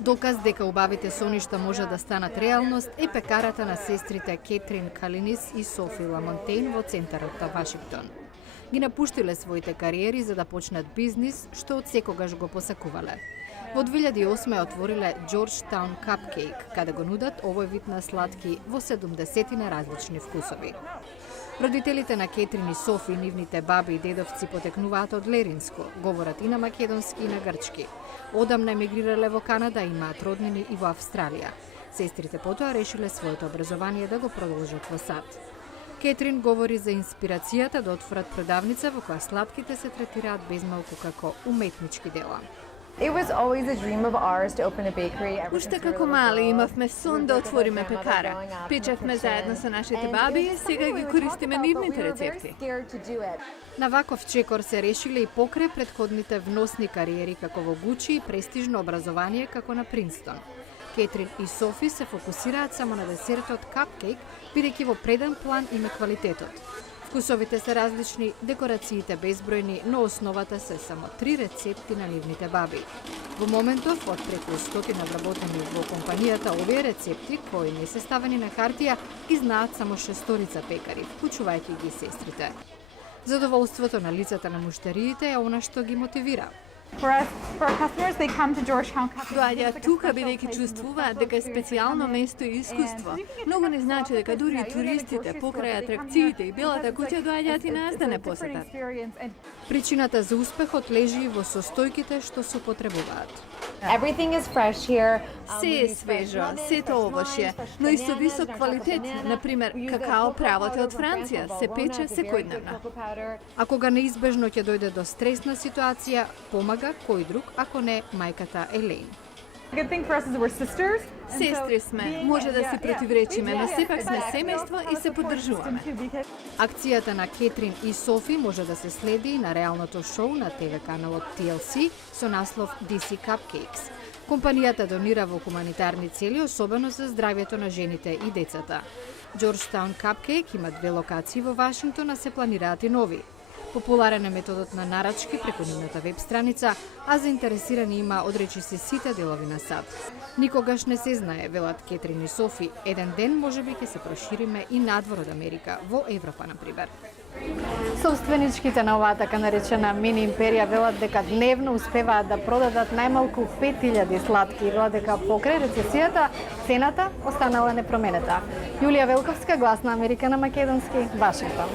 Доказ дека убавите соништа може да станат реалност е пекарата на сестрите Кетрин Калинис и Софи Ламонтейн во центарот на Вашингтон. Ги напуштиле своите кариери за да почнат бизнис што од секогаш го посакувале. Во 2008 отвориле Georgetown Cupcake, каде го нудат овој вид на сладки во 70 на различни вкусови. Родителите на Кетрин и Софи, нивните баби и дедовци потекнуваат од Леринско, говорат и на македонски и на грчки. Одамна емигрирале во Канада, имаат роднини и во Австралија. Сестрите потоа решиле своето образование да го продолжат во САД. Кетрин говори за инспирацијата да отворат продавница во која сладките се третираат безмалку како уметнички дела. Уште како мали имавме сон да отвориме пекара. Печевме заедно со нашите баби и сега ги користиме нивните рецепти. На ваков чекор се решиле и покрај претходните вносни кариери како во Гучи и престижно образование како на Принстон. Кетрин и Софи се фокусираат само на десертот капкейк, бидејќи во преден план им е квалитетот. Вкусовите се различни, декорациите безбројни, но основата се само 3 рецепти на нивните баби. Во моментов, од преку 100 вработени во компанијата, овие рецепти, кои не се ставени на хартија, ги знаат само 6 пекари, вклучувајќи ги сестрите. Задоволството на лицата на муштериите е она што ги мотивира. Доаѓаат тука бидејќи чувствуваат дека е специјално место и искуство. Многу не значи дека дури и туристите покрај атракциите и белата куќа доаѓаат и нас да не посетат. Причината за успехот лежи во состојките што се потребуваат. Се е свежо, сето овошје, но и со висок квалитет, например, какао правото од Франција, се пече секојдневно. А кога неизбежно ќе дојде до стресна ситуација, помага кој друг, ако не мајката Елейн. Сестри сме, може да се противречиме, но сепак сме семејство и се поддржуваме. Акцијата на Кетрин и Софи може да се следи на реалното шоу на ТВ каналот TLC со наслов DC Cupcakes. Компанијата донира во хуманитарни цели, особено за здравјето на жените и децата. Georgetown Cupcake има 2 локации во Вашингтон, а се планираат и нови. Популарен е методот на нарачки преку нивната веб страница, а заинтересирани има од речиси сите делови на САД. Никогаш не се знае, велат Кетрин и Софи, еден ден можеби ќе се прошириме и надвор од Америка, во Европа, например. Собственичките на оваа така наречена мини империја велат дека дневно успеваат да продадат најмалку 5000 сладки и велат дека покрај рецесијата цената останала непроменета. Јулија Велковска, Глас на Америка на македонски, Вашингтон.